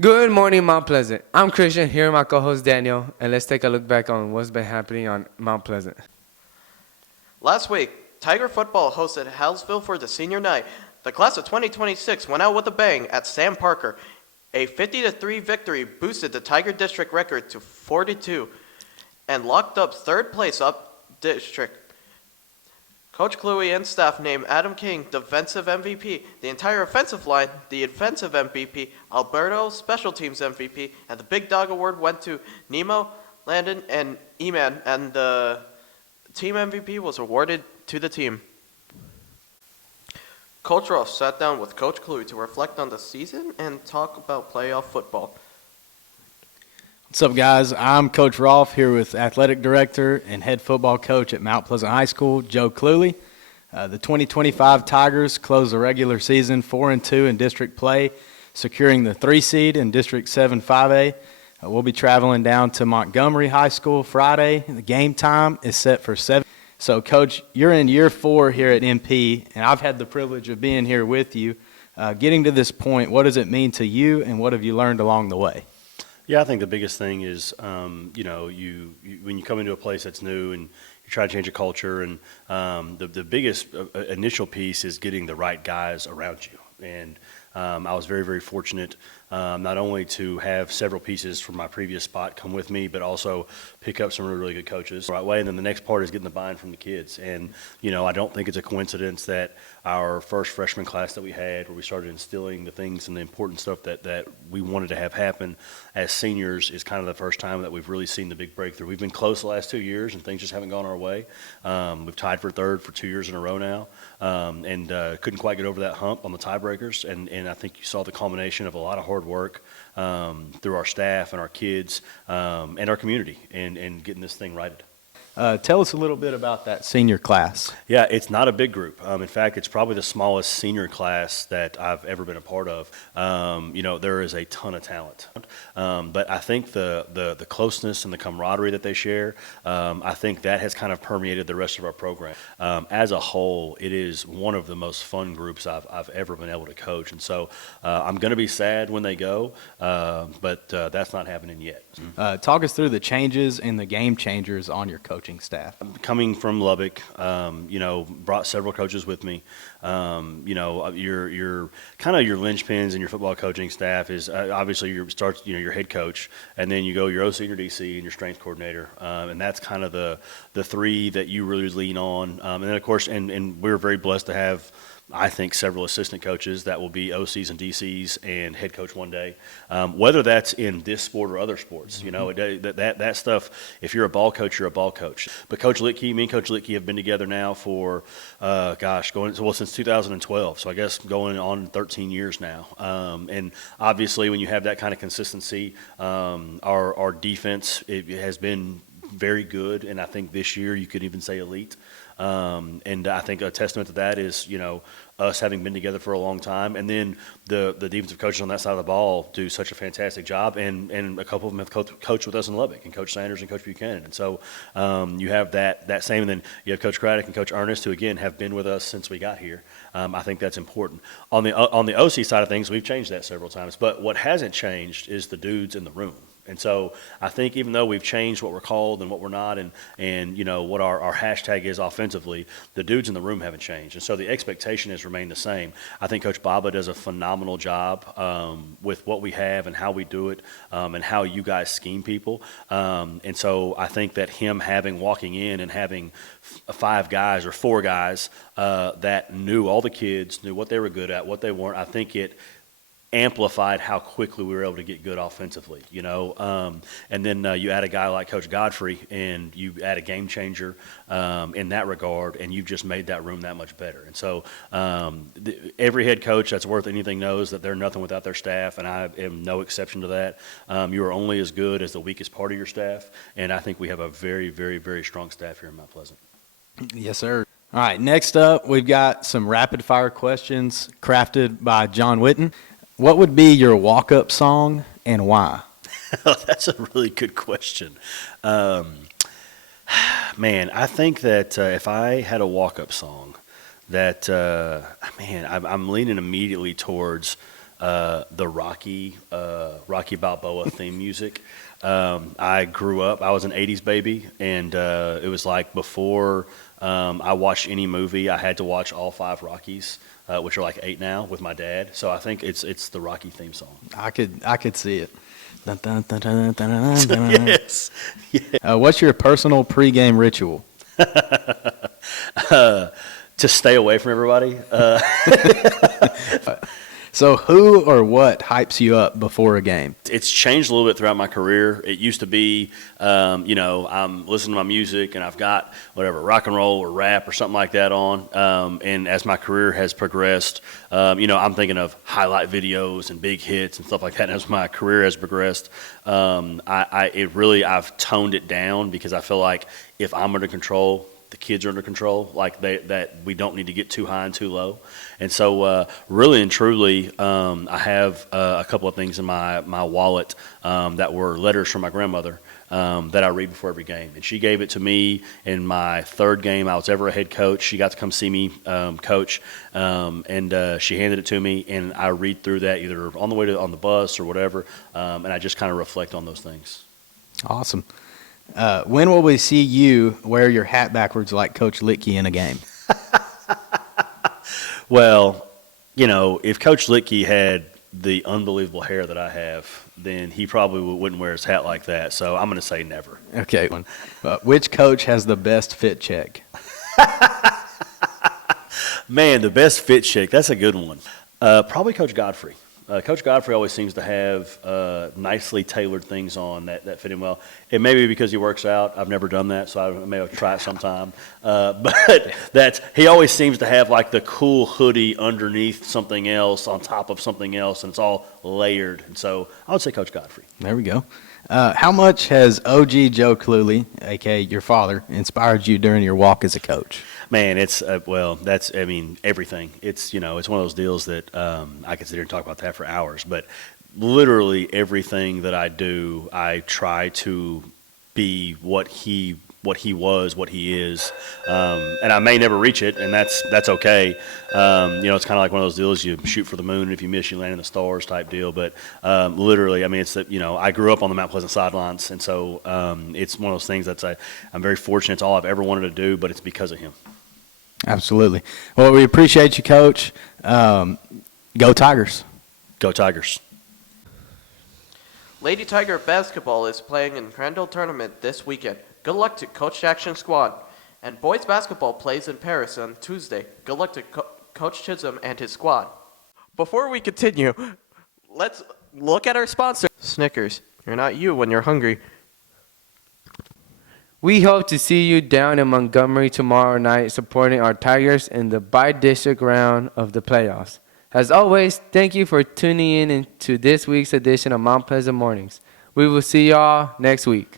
Good morning, Mount Pleasant. I'm Christian, here with my co-host Daniel, and let's take a look back on what's been happening on Mount Pleasant. Last week, Tiger football hosted Hallsville for the senior night. The class of 2026 went out with a bang at Sam Parker. A 50-3 victory boosted the Tiger district record to 42 and locked up third place up district. Coach Cluey and staff named Adam King defensive MVP, the entire offensive line the defensive MVP, Alberto special teams MVP, and the Big Dog Award went to Nemo, Landon, and Eman, and the team MVP was awarded to the team. Coach Ross sat down with Coach Cluey to reflect on the season and talk about playoff football. What's up, guys? I'm Coach Rolfe here with Athletic Director and Head Football Coach at Mount Pleasant High School, Joe Cluley. The 2025 Tigers closed the regular season 4-2 in district play, securing the 3 seed in District 7 5A. We'll be traveling down to Montgomery High School Friday. The game time is set for 7. So, Coach, you're in year 4 here at MP, and I've had the privilege of being here with you. Getting to this point, what does it mean to you, and what have you learned along the way? Yeah, I think the biggest thing is, you when you come into a place that's new and you try to change a culture, and the biggest initial piece is getting the right guys around you. And I was very, very fortunate not only to have several pieces from my previous spot come with me, but also pick up some really, really good coaches the right way. And then the next part is getting the buy-in from the kids. And, I don't think it's a coincidence that our first freshman class that we had, where we started instilling the things and the important stuff that we wanted to have happen as seniors, is kind of the first time that we've really seen the big breakthrough. We've been close the last 2 years, and things just haven't gone our way. We've tied for third for 2 years in a row now, and couldn't quite get over that hump on the tiebreakers. And I think you saw the culmination of a lot of hard work through our staff and our kids and our community and getting this thing righted. Tell us a little bit about that senior class. Yeah, it's not a big group. In fact, it's probably the smallest senior class that I've ever been a part of. There is a ton of talent. But I think the closeness and the camaraderie that they share, I think that has kind of permeated the rest of our program. As a whole, it is one of the most fun groups I've ever been able to coach. And so I'm going to be sad when they go, but that's not happening yet. Talk us through the changes and the game changers on your coaching staff. Coming from Lubbock, brought several coaches with me. Your kind of your linchpins in your football coaching staff is obviously your head coach, and then you go your OC and your DC and your strength coordinator, and that's kind of the three that you really lean on. And then of course, and we're very blessed to have, I think, several assistant coaches that will be OCs and DCs and head coach one day, whether that's in this sport or other sports. That stuff, if you're a ball coach, you're a ball coach. But Coach Litke, me and Coach Litke have been together now for, since 2012. So I guess going on 13 years now. And obviously when you have that kind of consistency, our defense, it has been very good. And I think this year you could even say elite. And I think a testament to that is, us having been together for a long time, and then the defensive coaches on that side of the ball do such a fantastic job, and a couple of them have coached with us in Lubbock, and Coach Sanders and Coach Buchanan. And so you have that same, and then you have Coach Craddock and Coach Ernest, who again have been with us since we got here. I think that's important. On the OC side of things, we've changed that several times, but what hasn't changed is the dudes in the room. And so I think even though we've changed what we're called and what we're not, and what our hashtag is offensively, the dudes in the room haven't changed. And so the expectation has remained the same. I think Coach Baba does a phenomenal job with what we have and how we do it, and how you guys scheme people. And so I think that him walking in and having 5 guys or 4 guys that knew all the kids, knew what they were good at, what they weren't, I think it amplified how quickly we were able to get good offensively, and then you add a guy like Coach Godfrey, and you add a game changer in that regard, and you've just made that room that much better. And so every head coach that's worth anything knows that they're nothing without their staff, and I am no exception to that. You are only as good as the weakest part of your staff, and I think we have a very, very, very strong staff here in Mount Pleasant. Yes, sir. All right, next up, we've got some rapid-fire questions crafted by John Witten. What would be your walk-up song and why? That's a really good question. Man, I think that if I had a walk-up song, that I'm leaning immediately towards the Rocky Balboa theme music. I grew up, I was an 80s baby, and it was like before I watched any movie, I had to watch all 5 Rockies, which are like 8 now, with my dad. So I think it's the Rocky theme song. I could see it. Dun, dun, dun, dun, dun, dun, dun, dun. Yes. What's your personal pregame ritual? To stay away from everybody. So who or what hypes you up before a game? It's changed a little bit throughout my career. It used to be, I'm listening to my music and I've got whatever, rock and roll or rap or something like that on. And as my career has progressed, I'm thinking of highlight videos and big hits and stuff like that. And as my career has progressed, I've toned it down because I feel like if I'm under control, the kids are under control, like that we don't need to get too high and too low. And so really and truly, I have a couple of things in my wallet that were letters from my grandmother that I read before every game. And she gave it to me in my 3rd game I was ever a head coach. She got to come see me coach, and she handed it to me, and I read through that either on the way on the bus or whatever, and I just kind of reflect on those things. Awesome. When will we see you wear your hat backwards like Coach Litke in a game? Well, if Coach Litke had the unbelievable hair that I have, then he probably wouldn't wear his hat like that. So I'm going to say never. Okay. Which coach has the best fit check? Man, the best fit check, that's a good one. Probably Coach Godfrey. Coach Godfrey always seems to have nicely tailored things on that fit him well. It may be because he works out. I've never done that, so I may have tried it sometime. But he always seems to have like the cool hoodie underneath something else on top of something else, and it's all layered. And so I would say Coach Godfrey. There we go. How much has OG Joe Cluley, a.k.a. your father, inspired you during your walk as a coach? Man, it's everything. It's it's one of those deals that I could sit here and talk about that for hours. But literally everything that I do, I try to be what he was, what he is, and I may never reach it, and that's okay. It's kind of like one of those deals: you shoot for the moon, and if you miss, you land in the stars, type deal. But literally, it's that I grew up on the Mount Pleasant sidelines, and so it's one of those things I'm very fortunate. It's all I've ever wanted to do, but it's because of him. Absolutely. Well, we appreciate you, Coach. Go Tigers. Go Tigers. Lady Tiger basketball is playing in Crandall tournament this weekend. Good luck to Coach Jackson squad. And boys basketball plays in Paris on Tuesday. Good luck to Coach Chisholm and his squad. Before we continue, let's look at our sponsor, Snickers. You're not you when you're hungry. We hope to see you down in Montgomery tomorrow night supporting our Tigers in the bi-district round of the playoffs. As always, thank you for tuning in to this week's edition of Mount Pleasant Mornings. We will see y'all next week.